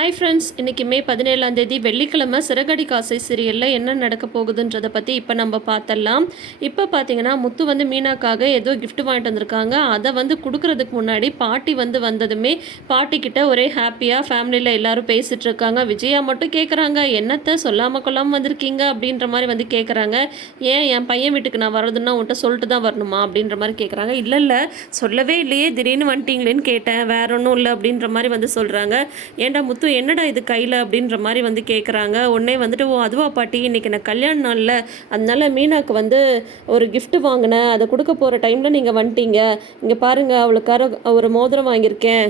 Hi friends இன்றைக்கி மே பதினேழாம் தேதி வெள்ளிக்கிழமை சிறகடி காசை சீரியலில் என்ன நடக்க போகுதுன்றதை பற்றி இப்போ நம்ம பார்த்தலாம் இப்போ பார்த்தீங்கன்னா முத்து வந்து மீனாக்காக ஏதோ கிஃப்ட் வாங்கிட்டு வந்திருக்காங்க. அதை வந்து கொடுக்கறதுக்கு முன்னாடி பாட்டி வந்து வந்ததுமே பாட்டிக்கிட்ட ஒரே ஹாப்பியாக ஃபேமிலியில் எல்லாரும் பேசிகிட்டு இருக்காங்க. விஜயா மட்டும் கேட்குறாங்க என்னத்தை சொல்லாமல் கொள்ளாமல் வந்திருக்கீங்க அப்படின்ற மாதிரி வந்து கேட்குறாங்க ஏன் என் பையன் வீட்டுக்கு நான் வர்றதுன்னா உன்கிட்ட சொல்லிட்டு தான் வரணுமா அப்படின்ற மாதிரி கேட்குறாங்க இல்லை இல்லை சொல்லவே இல்லையே. திடீர்னு வந்துட்டீங்களேன்னு கேட்டேன். வேற ஒன்றும் இல்லை அப்படின்ற மாதிரி வந்து சொல்கிறாங்க ஏன்டா முத்து என்னடா இது கையில் அப்படின்ற மாதிரி வந்து கேட்குறாங்க உடனே வந்துட்டு ஓ அதுவா பாட்டி இன்னைக்கு நான் கல்யாண நாளில். அதனால மீனாக்கு வந்து ஒரு கிஃப்ட்டு வாங்கினேன். அதை கொடுக்க போகிற டைமில் நீங்கள் வந்துட்டீங்க. இங்கே பாருங்கள் அவளுக்கார ஒரு மோதிரம் வாங்கியிருக்கேன்.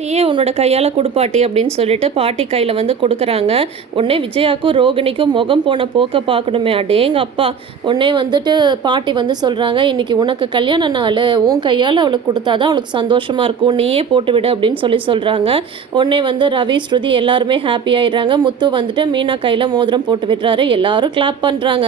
நீயே உன்னோட கையால் கொடுப்பாட்டி அப்படின்னு சொல்லிட்டு பாட்டி கையில் வந்து கொடுக்குறாங்க. உடனே விஜயாக்கும் ரோகிணிக்கும் முகம் போன போக்க பார்க்கணுமே அடேங்க அப்பா. உடனே வந்துட்டு பாட்டி வந்து சொல்கிறாங்க இன்றைக்கி உனக்கு கல்யாண நாள். உன் கையால் அவளுக்கு கொடுத்தா தான் அவளுக்கு சந்தோஷமாக இருக்கும். நீயே போட்டு விடு அப்படின்னு சொல்லி சொல்கிறாங்க உடனே வந்து ரவி ஸ்ருதி எல்லாருமே ஹாப்பி ஆயிடுறாங்க. முத்து வந்துட்டு மீனா கையில் மோதிரம் போட்டு விடுறாரு. எல்லாரும் கிளாப் பண்ணுறாங்க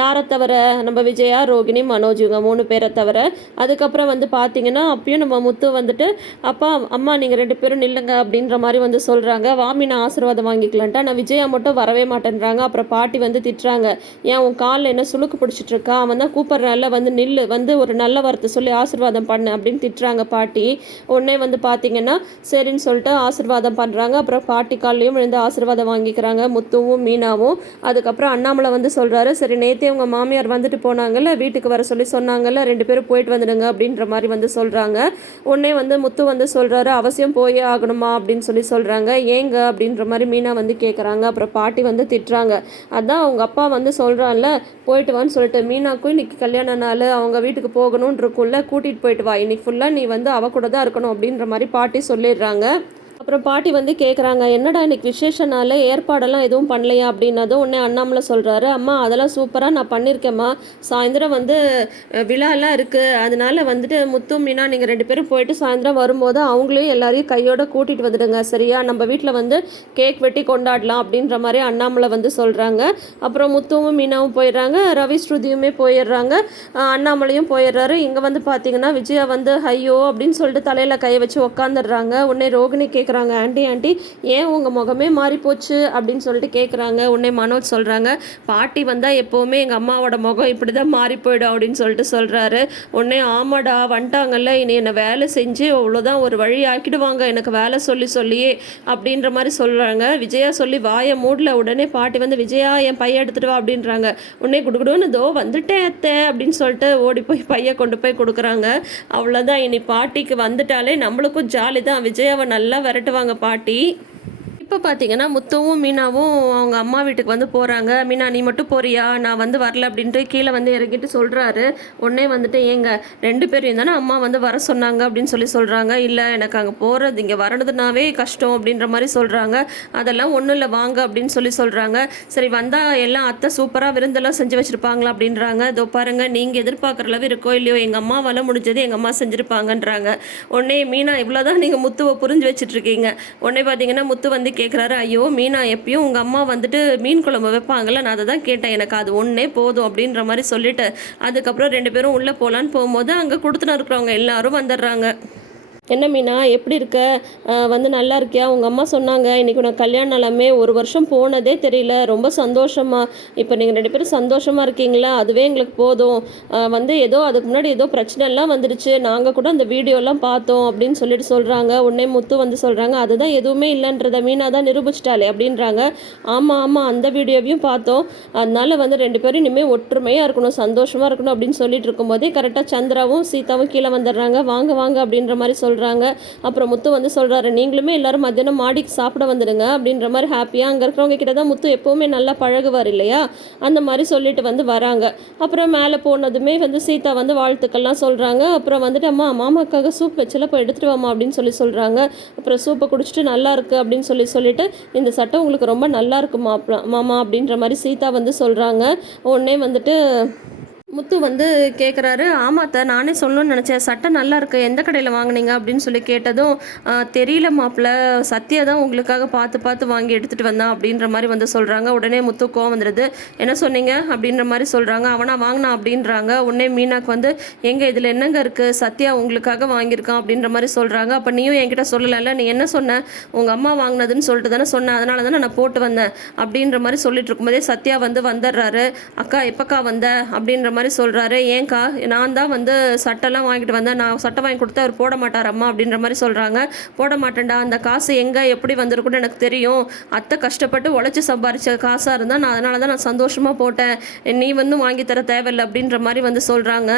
யாரை தவிர? நம்ம விஜயா ரோகிணி மனோஜ் இவங்க மூணு பேரை தவிர. அதுக்கப்புறம் வந்து பார்த்தீங்கன்னா அப்பயும் நம்ம முத்து வந்துட்டு அப்பா அம்மா நீங்கள் ரெண்டு பேரும் நில்லுங்க அப்படின்ற மாதிரி வந்து சொல்கிறாங்க வாமி நான் ஆசீர்வாதம் வாங்கிக்கலான்ட்டு. ஆனால் விஜயா மட்டும் வரவே மாட்டேன்றாங்க. அப்புறம் பாட்டி வந்து திட்டுறாங்க. ஏன் உன் காலில் என்ன சுளுக்கு பிடிச்சிட்டு இருக்கா அவன் தான் கூப்பிட்றனால வந்து நில்லு. வந்து ஒரு நல்ல வார்த்தை சொல்லி ஆசீர்வாதம் பண்ணு அப்படின்னு திட்டுறாங்க பாட்டி. உடனே வந்து பார்த்தீங்கன்னா சரின்னு சொல்லிட்டு ஆசீர்வாதம் பண்ணுறாங்க அப்புறம் பாட்டி கால்லையும் விழுந்து ஆசீர்வாதம் வாங்கிக்கிறாங்க. முத்துவும் மீனாவும். அதுக்கப்புறம் அண்ணாமலை வந்து சொல்கிறாரு சரி நேத்தே உங்கள் மாமியார் வந்துட்டு போனாங்கல்ல வீட்டுக்கு வர சொல்லி சொன்னாங்கல்ல ரெண்டு பேரும் போயிட்டு வந்துடுங்க அப்படின்ற மாதிரி வந்து சொல்கிறாங்க உடனே வந்து முத்து வந்து சொல்கிறாரு அவசியம் போயே ஆகணுமா அப்படின்னு சொல்லி சொல்கிறாங்க ஏங்க அப்படின்ற மாதிரி மீனா வந்து கேட்குறாங்க அப்புறம் பாட்டி வந்து திட்டுறாங்க. அதான் அவங்க அப்பா வந்து சொல்கிறான்ல போயிட்டு வான்னு சொல்லிட்டு மீனாக்கும் இன்னைக்கு கல்யாண நாள் அவங்க வீட்டுக்கு போகணும்னு இருக்கும்ல கூட்டிகிட்டு போயிட்டு வா. இன்னைக்கு ஃபுல்லாக நீ வந்து அவ கூட தான் இருக்கணும் அப்படின்ற மாதிரி பாட்டி சொல்லிடுறாங்க. அப்புறம் பாட்டி வந்து கேட்குறாங்க என்னடா இன்னைக்கு விசேஷனால ஏற்பாடெல்லாம் எதுவும் பண்ணலையா? அப்படின்னதும் உடனே அண்ணாமலை சொல்கிறாரு அம்மா அதெல்லாம் சூப்பராக நான் பண்ணியிருக்கேம்மா சாயந்தரம் வந்து விழாலாம் இருக்குது அதனால வந்துட்டு முத்து மீனா நீங்கள் ரெண்டு பேரும் போயிட்டு சாயந்தரம் வரும்போது அவங்களையும் எல்லாரையும் கையோட கூட்டிகிட்டு வந்துடுங்க சரியா? நம்ம வீட்டில் வந்து கேக் வெட்டி கொண்டாடலாம். அப்படின்ற மாதிரி அண்ணாமலை வந்து சொல்கிறாங்க அப்புறம் முத்துவும் மீனாவும் போயிடுறாங்க ரவி ஸ்ருதியுமே போயிடுறாங்க அண்ணாமலையும் போயிடுறாரு. இங்கே வந்து பார்த்தீங்கன்னா விஜயா வந்து ஐயோ! அப்படின்னு சொல்லிட்டு தலையில் கையை வச்சு உக்காந்துடுறாங்க. உடனே ரோகிணி கேட்குறாங்க ஆண்டி ஆண்டி ஏன் உங்கள் முகமே மாறி போச்சு? அப்படின்னு சொல்லிட்டு கேட்குறாங்க உடனே மனோஜ் சொல்கிறாங்க பாட்டி வந்தால் எப்போவுமே எங்கள் அம்மாவோட முகம் இப்படி தான் மாறி போயிடும் அப்படின்னு சொல்லிட்டு சொல்கிறாரு உடனே ஆமாடா வந்துட்டாங்கல்ல இனி என்னை வேலை செஞ்சு அவ்வளோதான் ஒரு வழி ஆக்கிடுவாங்க எனக்கு வேலை சொல்லி சொல்லியே அப்படின்ற மாதிரி சொல்கிறாங்க விஜயா சொல்லி வாயை மூடல உடனே பாட்டி வந்து விஜயா என் பையன் எடுத்துட்டு வா அப்படின்றாங்க. உடனே குடுகுடுன்னு தோ வந்துட்டேன் அத்தை அப்படின்னு சொல்லிட்டு ஓடி போய் பையை கொண்டு போய் கொடுக்குறாங்க. அவ்வளோதான் இனி பாட்டிக்கு வந்துட்டாலே நம்மளுக்கும் ஜாலி தான் விஜயாவை நல்லா விரட்டுவாங்க பாட்டி. இப்போ பார்த்தீங்கன்னா முத்துவும் மீனாவும் அவங்க அம்மா வீட்டுக்கு வந்து போகிறாங்க மீனா நீ மட்டும் போறியா? நான் வந்து வரல அப்படின்ட்டு கீழே வந்து இறங்கிட்டு சொல்கிறாரு உடனே வந்துட்டு ஏங்க ரெண்டு பேரையும் தானே அம்மா வந்து வர சொன்னாங்க அப்படின்னு சொல்லி சொல்கிறாங்க இல்லை எனக்கு அங்கே போகிறது இங்கே வரணுதுனாவே கஷ்டம் அப்படின்ற மாதிரி சொல்கிறாங்க அதெல்லாம் ஒன்றும் இல்லை வாங்க அப்படின்னு சொல்லி சொல்கிறாங்க சரி வந்தால் எல்லாம் அத்தை சூப்பராக விருந்தெல்லாம் செஞ்சு வச்சுருப்பாங்களா அப்படின்றாங்க. இதோ பாருங்கள் நீங்கள் எதிர்பார்க்குற அளவு இருக்கோ இல்லையோ எங்கள் அம்மாவால் முடிஞ்சது எங்கள் அம்மா செஞ்சுருப்பாங்கன்றாங்க. உடனே மீனா இவ்வளோதான் நீங்கள் முத்துவை புரிஞ்சு வச்சுட்ருக்கீங்க உடனே பார்த்தீங்கன்னா முத்து வந்து கேட்குறாரு ஐயோ மீனா எப்பயும் உங்கள் அம்மா வந்துட்டு மீன் குழம்பு வைப்பாங்கல்ல நான் அதை தான் கேட்டேன். எனக்கு அது ஒன்றே போதும் அப்படின்ற மாதிரி சொல்லிட்டு அதுக்கப்புறம் ரெண்டு பேரும் உள்ளே போகலான்னு போகும்போது அங்கே கொடுத்துட்டு இருக்கிறவங்க எல்லாரும் வந்துடுறாங்க. என்ன மீனா எப்படி இருக்க? வந்து நல்லா இருக்கியா? உங்கள் அம்மா சொன்னாங்க இன்னைக்கு உனக்கு கல்யாண நாளாமே ஒரு வருஷம் போனதே தெரியல ரொம்ப சந்தோஷமாக இப்போ நீங்கள் ரெண்டு பேரும் சந்தோஷமாக இருக்கீங்களா? அதுவே எங்களுக்கு போதும். வந்து ஏதோ அதுக்கு முன்னாடி ஏதோ பிரச்சனைலாம் வந்துடுச்சு நாங்கள் கூட அந்த வீடியோலாம் பார்த்தோம் அப்படின்னு சொல்லிட்டு சொல்கிறாங்க உடனே முத்து வந்து சொல்கிறாங்க அதுதான் எதுவுமே இல்லைன்றத மீனா தான் நிரூபிச்சிட்டாலே அப்படின்றாங்க. ஆமாம் ஆமாம் அந்த வீடியோவையும் பார்த்தோம். அதனால வந்து ரெண்டு பேரும் இனிமேல் ஒற்றுமையாக இருக்கணும் சந்தோஷமாக இருக்கணும் அப்படின்னு சொல்லிட்டு இருக்கும்போதே கரெக்டாக சந்திராவும் சீதாவும் கீழே வந்துடுறாங்க. வாங்க வாங்க அப்படின்ற மாதிரி சொல்கிறாங்க அப்புறம் முத்து வந்து சொல்கிறாரு நீங்களுமே எல்லாரும் மத்தியானம் மாடிக்கு சாப்பிட வந்துடுங்க அப்படின்ற மாதிரி ஹாப்பியாக அங்கே இருக்கிறவங்க கிட்ட தான் முத்து எப்போவுமே நல்லா பழகுவார் இல்லையா? அந்த மாதிரி சொல்லிட்டு வந்து வராங்க. அப்புறம் மேலே போனதுமே வந்து சீதா வந்து வாழ்த்துக்கள்லாம் சொல்கிறாங்க அப்புறம் வந்துட்டு அம்மா மாமாக்காக சூப் வச்சல போய் எடுத்துட்டு வாமா அப்படின்னு சொல்லி சொல்கிறாங்க அப்புறம் சூப்பை குடிச்சிட்டு நல்லா இருக்குது அப்படின்னு சொல்லி சொல்லிட்டு இந்த சட்டை உங்களுக்கு ரொம்ப நல்லா இருக்குமா மாப்ளா மாமா அப்படின்ற மாதிரி சீதா வந்து சொல்கிறாங்க உடனே வந்துட்டு முத்து வந்து கேட்குறாரு ஆமாத்த நானே சொல்லணும்னு நினச்சேன். சட்டை நல்லா இருக்கு. எந்த கடையில் வாங்குனீங்க? அப்படின்னு சொல்லி கேட்டதும் தெரியல மாப்பிள்ள. சத்யா தான் உங்களுக்காக பார்த்து பார்த்து வாங்கி எடுத்துகிட்டு வந்தான். அப்படின்ற மாதிரி வந்து சொல்கிறாங்க உடனே முத்து கோவம் வந்துடுது என்ன சொன்னீங்க? அப்படின்ற மாதிரி சொல்கிறாங்க அவனா வாங்கினா? அப்படின்றாங்க. உடனே மீனாக்கு வந்து எங்கே இதில் என்னங்க இருக்குது சத்யா உங்களுக்காக வாங்கியிருக்கான். அப்படின்ற மாதிரி சொல்கிறாங்க அப்போ நீயும் என்கிட்ட சொல்லலைல்ல? நீ என்ன சொன்ன? உங்கள் அம்மா வாங்கினதுன்னு சொல்லிட்டு தானே சொன்னேன். அதனால தானே நான் போட்டு வந்தேன். அப்படின்ற மாதிரி சொல்லிட்டு இருக்கும்போதே சத்யா வந்து வந்துடுறாரு. அக்கா எப்பக்கா வந்த? அப்படின்ற மாதிரி சொல்கிறாரு ஏன்க்கா நான் தான் வந்து சட்டைலாம் வாங்கிட்டு வந்தேன். நான் சட்டை வாங்கி கொடுத்தா அவர் போட மாட்டார் அம்மா அப்படின்ற மாதிரி சொல்கிறாங்க போட மாட்டேன்டா அந்த காசு எங்கே எப்படி வந்திருக்குன்னு எனக்கு தெரியும். அத்தை கஷ்டப்பட்டு உழைச்சி சம்பாரிச்ச காசாக இருந்தால் நான் அதனால தான் நான் சந்தோஷமாக போட்டேன். நீ வந்து வாங்கி தர தேவையில்லை அப்படின்ற மாதிரி வந்து சொல்கிறாங்க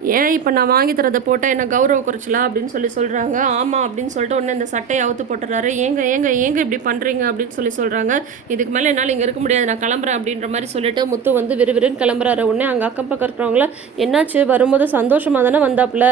ஏன் இப்போ நான் வாங்கி தரதை போட்டால் என்ன கௌரவ குறைச்சலா அப்படின்னு சொல்லி சொல்கிறாங்க ஆமாம் அப்படின்னு சொல்லிட்டு ஒன்று இந்த சட்டையை அவுத்து போட்டுறாரு. ஏங்க ஏங்க ஏங்க இப்படி பண்ணுறீங்க அப்படின்னு சொல்லி சொல்கிறாங்க இதுக்கு மேலே என்னால் இங்கே இருக்க முடியாது. நான் கிளம்புறேன் அப்படின்ற மாதிரி சொல்லிட்டு முத்து வந்து விறுவிறுன்னு கிளம்புறாரு. உடனே அங்கே அக்கம் பக்கம் இருக்கிறவங்கள என்னாச்சு? வரும்போது சந்தோஷமாக தானே வந்தாப்புல?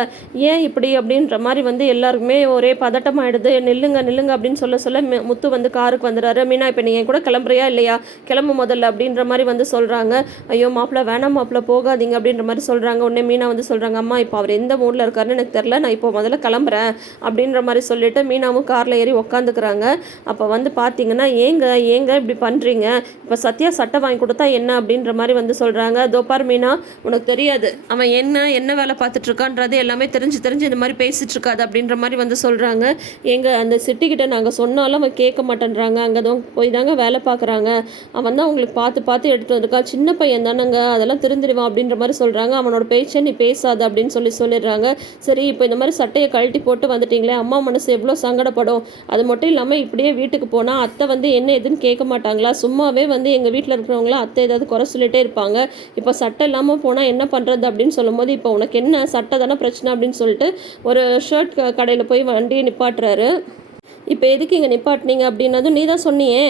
ஏன் இப்படி? அப்படின்ற மாதிரி வந்து எல்லாருக்குமே ஒரே பதட்டமாயிடுது நில்லுங்க நில்லுங்க அப்படின்னு சொல்ல சொல்ல முத்து வந்து காருக்கு வந்துடுறாரு. மீனா இப்போ நீங்கள் கூட கிளம்புறியா இல்லையா? கிளம்பு முதல்ல அப்படின்ற மாதிரி வந்து சொல்கிறாங்க ஐயோ மாப்பிள்ள வேணாம் மாப்பிள்ள போகாதீங்க அப்படின்ற மாதிரி சொல்கிறாங்க உடனே மீனா வந்து சொல்கிறாங்க அம்மா இப்போ அவர் எந்த மூடில் இருக்காருன்னு எனக்கு தெரில நான் இப்போ முதல்ல கிளம்புறேன். அப்படின்ற மாதிரி சொல்லிட்டு மீனாவும் காரில் ஏறி உக்காந்துக்கிறாங்க. அப்போ வந்து பார்த்தீங்கன்னா ஏங்க ஏங்க இப்படி பண்ணுறீங்க இப்போ சத்யா சட்டை வாங்கி கொடுத்தா என்ன? அப்படின்ற மாதிரி வந்து சொல்கிறாங்க தோப்பார் மீனா உனக்கு தெரியாது. அவன் என்ன என்ன வேலை பார்த்துட்ருக்கான்றது எல்லாமே தெரிஞ்சு தெரிஞ்சு இந்த மாதிரி பேசிட்டு இருக்காது. அப்படின்ற மாதிரி வந்து சொல்கிறாங்க எங்கள் அந்த சிட்டிக்கிட்ட நாங்கள் சொன்னாலும் அவன் கேட்க மாட்டேன்றாங்க. அங்கே தான் போய் தாங்க வேலை பார்க்குறாங்க. அவன் தான் உங்களுக்கு பார்த்து பார்த்து எடுத்து வந்திருக்கா. சின்ன பையன் தானங்க. அதெல்லாம் திருந்திடுவான். அப்படின்ற மாதிரி சொல்கிறாங்க அவனோட பேச்சை நீ பேசாத அப்படின்னு சொல்லி சொல்லிடுறாங்க. சரி இப்போ இந்த மாதிரி சட்டையை கழட்டி போட்டு வந்துட்டீங்களே அம்மா மனசு எவ்வளோ சங்கடப்படும். அது மட்டும் இல்லாமல் இப்படியே வீட்டுக்கு போனால் அத்தை வந்து என்ன எதுன்னு கேட்க மாட்டாங்களா? சும்மாவே வந்து எங்கள் வீட்டில் இருக்கிறவங்களாம் அத்தை ஏதாவது குறை சொல்லிட்டே இருப்பாங்க. இப்போ சட்டை இல்லாமல் போனால் என்ன பண்ணுறது அப்படின்னு சொல்லும்போது இப்போ உனக்கு என்ன சட்டை தானே பிரச்சனை அப்படின்னு சொல்லிட்டு ஒரு ஷர்ட் கடையில் போய் வண்டியை நிப்பாட்டுறாரு. இப்போ எதுக்கு இங்கே நிப்பாட்டினீங்க அப்படின்னதும் நீ தான் சொன்னியே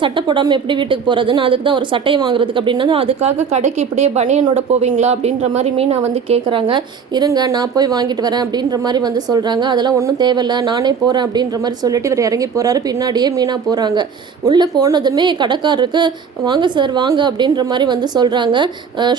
சட்டை போடாமல் எப்படி வீட்டுக்கு போகிறதுன்னு அதுக்கு தான் ஒரு சட்டையை வாங்குறதுக்கு அப்படின்னதும் அதுக்காக கடைக்கு இப்படியே பனியனோட போவீங்களா அப்படின்ற மாதிரி மீனா வந்து கேட்குறாங்க இருங்க நான் போய் வாங்கிட்டு வரேன் அப்படின்ற மாதிரி வந்து சொல்கிறாங்க அதெல்லாம் ஒன்றும் தேவையில்ல நானே போகிறேன் அப்படின்ற மாதிரி சொல்லிட்டு இவர் இறங்கி போகிறாரு பின்னாடியே மீனா போகிறாங்க உள்ளே போனதுமே கடைக்காரருக்கு வாங்க சார் வாங்க அப்படின்ற மாதிரி வந்து சொல்கிறாங்க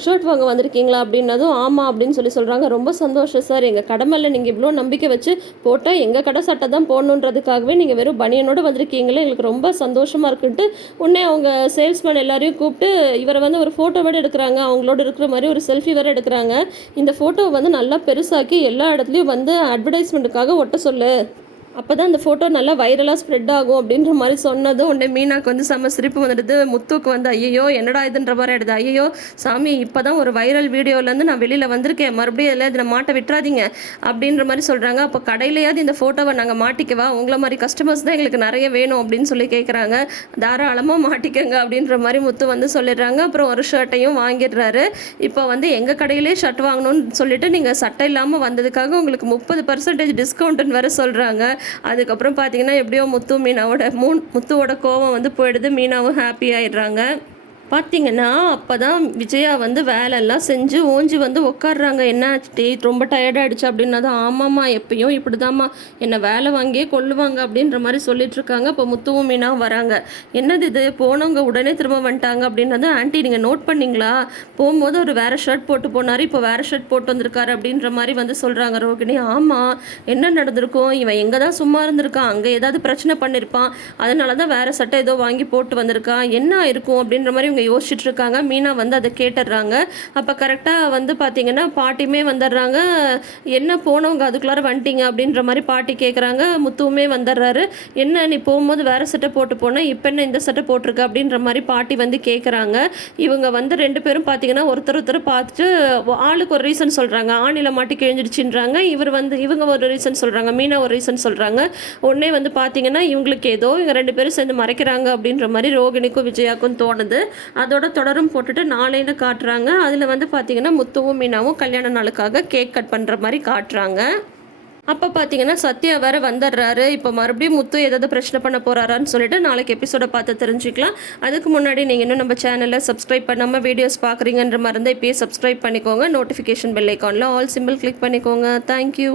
ஷர்ட் வாங்க வந்திருக்கீங்களா? அப்படின்னதும் ஆமாம் அப்படின்னு சொல்லி சொல்கிறாங்க ரொம்ப சந்தோஷம் சார். எங்கள் கடமையில் நீங்கள் இவ்வளோ நம்பிக்கை வச்சு போட்டால் எங்கள் கடை சட்டை தான் போடணுன்றதுக்காகவே நீங்கள் வெறும் பனியனோடு வந்திருக்கீங்களே எங்களுக்கு ரொம்ப சந்தோஷமாக இருக்குன்ட்டு உடனே அவங்க சேல்ஸ்மேன் எல்லாரையும் கூப்பிட்டு இவரை வந்து ஒரு ஃபோட்டோ வேறு எடுக்கிறாங்க. அவங்களோட இருக்கிற மாதிரி ஒரு செல்ஃபி வேறு எடுக்கிறாங்க. இந்த ஃபோட்டோவை வந்து நல்லா பெருசாக்கி எல்லா இடத்துலையும் வந்து அட்வர்டைஸ்மெண்ட்டுக்காக ஒட்ட சொல்லு. அப்போ தான் அந்த ஃபோட்டோ நல்லா வைரலாக ஸ்ப்ரெட் ஆகும் அப்படின்ற மாதிரி சொன்னதும் உடனே மீனாக்கு வந்து செம்ம சிரிப்பு வந்துடுது. முத்துக்கு வந்து ஐயோ என்னடா இதுன்ற மாதிரி ஆயிடுது. ஐயோ சாமி இப்போ தான் ஒரு வைரல் வீடியோலேருந்து நான் வெளியில் வந்திருக்கேன். மறுபடியும் எல்லாம் இதில் மாட்ட விட்டுறாதீங்க அப்படின்ற மாதிரி சொல்கிறாங்க அப்போ கடையிலையாவது இந்த ஃபோட்டோவை நாங்கள் மாட்டிக்கவா உங்களை மாதிரி கஸ்டமர்ஸ் தான் எங்களுக்கு நிறைய வேணும் அப்படின்னு சொல்லி கேட்குறாங்க தாராளமாக மாட்டிக்கங்க அப்படின்ற மாதிரி முத்து வந்து சொல்லிடுறாங்க. அப்புறம் ஒரு ஷர்ட்டையும் வாங்கிடுறாரு. இப்போ வந்து எங்கள் கடையிலே ஷர்ட் வாங்கணும்னு சொல்லிட்டு நீங்கள் சட்டை இல்லாமல் வந்ததுக்காக உங்களுக்கு முப்பது பர்சன்டேஜ் டிஸ்கவுண்ட்டுன்னு வேறு சொல்கிறாங்க அதுக்கப்புறம் பார்த்தீங்கன்னா எப்படியோ முத்து மீனாவோட மூன் முத்துவோட கோவம் வந்து போயிடுது. மீனாவும் ஹாப்பி ஆயிடுறாங்க. பார்த்தீங்கன்னா அப்போ தான் விஜயா வந்து வேலையெல்லாம் செஞ்சு ஓஞ்சி வந்து உட்காடுறாங்க என்ன டே ரொம்ப டயர்டாகிடுச்சு அப்படின்னா தான் ஆமாம்மா எப்பயும் இப்படி தாம்மா என்னை வேலை வாங்கியே கொள்ளுவாங்க அப்படின்ற மாதிரி சொல்லிட்டுருக்காங்க இப்போ முத்துவும் மீனாவும் வராங்க. என்னது இது? போனவங்க உடனே திரும்ப வந்துட்டாங்க அப்படின்றது ஆன்ட்டி நீங்கள் நோட் பண்ணீங்களா? போகும்போது ஒரு வேறு ஷர்ட் போட்டு போனார். இப்போ வேறு ஷர்ட் போட்டு வந்திருக்காரு அப்படின்ற மாதிரி வந்து சொல்கிறாங்க ரோகிணி. ஆமாம் என்ன நடந்திருக்கும்? இவன் எங்கே தான் சும்மா இருந்திருக்கான். அங்கே ஏதாவது பிரச்சனை பண்ணியிருப்பான் அதனால தான் வேறு சட்டை ஏதோ வாங்கி போட்டு வந்திருக்கான் என்ன இருக்கும் அப்படின்ற மாதிரி இவங்க யோசிச்சுட்டு இருக்காங்க மீனா வந்து அதை கேட்டுடுறாங்க. அப்போ கரெக்டாக வந்து பார்த்தீங்கன்னா பாட்டியுமே வந்துடுறாங்க. என்ன போனவங்க அதுக்குள்ளார வந்துட்டீங்க? அப்படின்ற மாதிரி பாட்டி கேட்குறாங்க முத்துவுமே வந்துடுறாரு. என்ன நீ போகும்போது வேறு சட்டை போட்டு போனேன் இப்போ என்ன இந்த சட்டை போட்டிருக்க? அப்படின்ற மாதிரி பாட்டி வந்து கேட்குறாங்க இவங்க வந்து ரெண்டு பேரும் பார்த்தீங்கன்னா ஒருத்தர் ஒருத்தர் பார்த்துட்டு ஆளுக்கு ஒரு ரீசன் சொல்கிறாங்க ஆணில மாட்டி கிழிஞ்சிடுச்சுன்றாங்க. இவர் வந்து இவங்க ஒரு ரீசன் சொல்கிறாங்க மீனா ஒரு ரீசன் சொல்கிறாங்க உடனே வந்து பார்த்தீங்கன்னா இவங்களுக்கு ஏதோ இவங்க ரெண்டு பேரும் சேர்ந்து மறைக்கிறாங்க. அப்படின்ற மாதிரி ரோகிணிக்கும் விஜயாக்கும் தோணுது. அதோட தொடரும் போட்டுட்டு நாளைன்னு காட்டுறாங்க. அதில் வந்து பார்த்தீங்கன்னா முத்துவும் மீனாவும் கல்யாண நாளுக்காக கேக் கட் பண்ணுற மாதிரி காட்டுறாங்க. அப்போ பார்த்தீங்கன்னா சத்யா வேறு வந்துடுறாரு. இப்போ மறுபடியும் முத்து ஏதாவது பிரச்சனை பண்ண போகிறாரான்னு சொல்லிட்டு நாளைக்கு எபிசோடை பார்த்து தெரிஞ்சுக்கலாம். அதுக்கு முன்னாடி நீங்கள் இன்னும் நம்ம சேனலை சப்ஸ்கிரைப் பண்ணாமல் வீடியோஸ் பார்க்குறீங்கன்ற மாதிரி இருந்தால் இப்பயே சப்ஸ்கிரைப் பண்ணிக்கோங்க. நோட்டிஃபிகேஷன் பெல் ஐக்கானில் ஆல் சிம்பிள் கிளிக் பண்ணிக்கோங்க. Thank you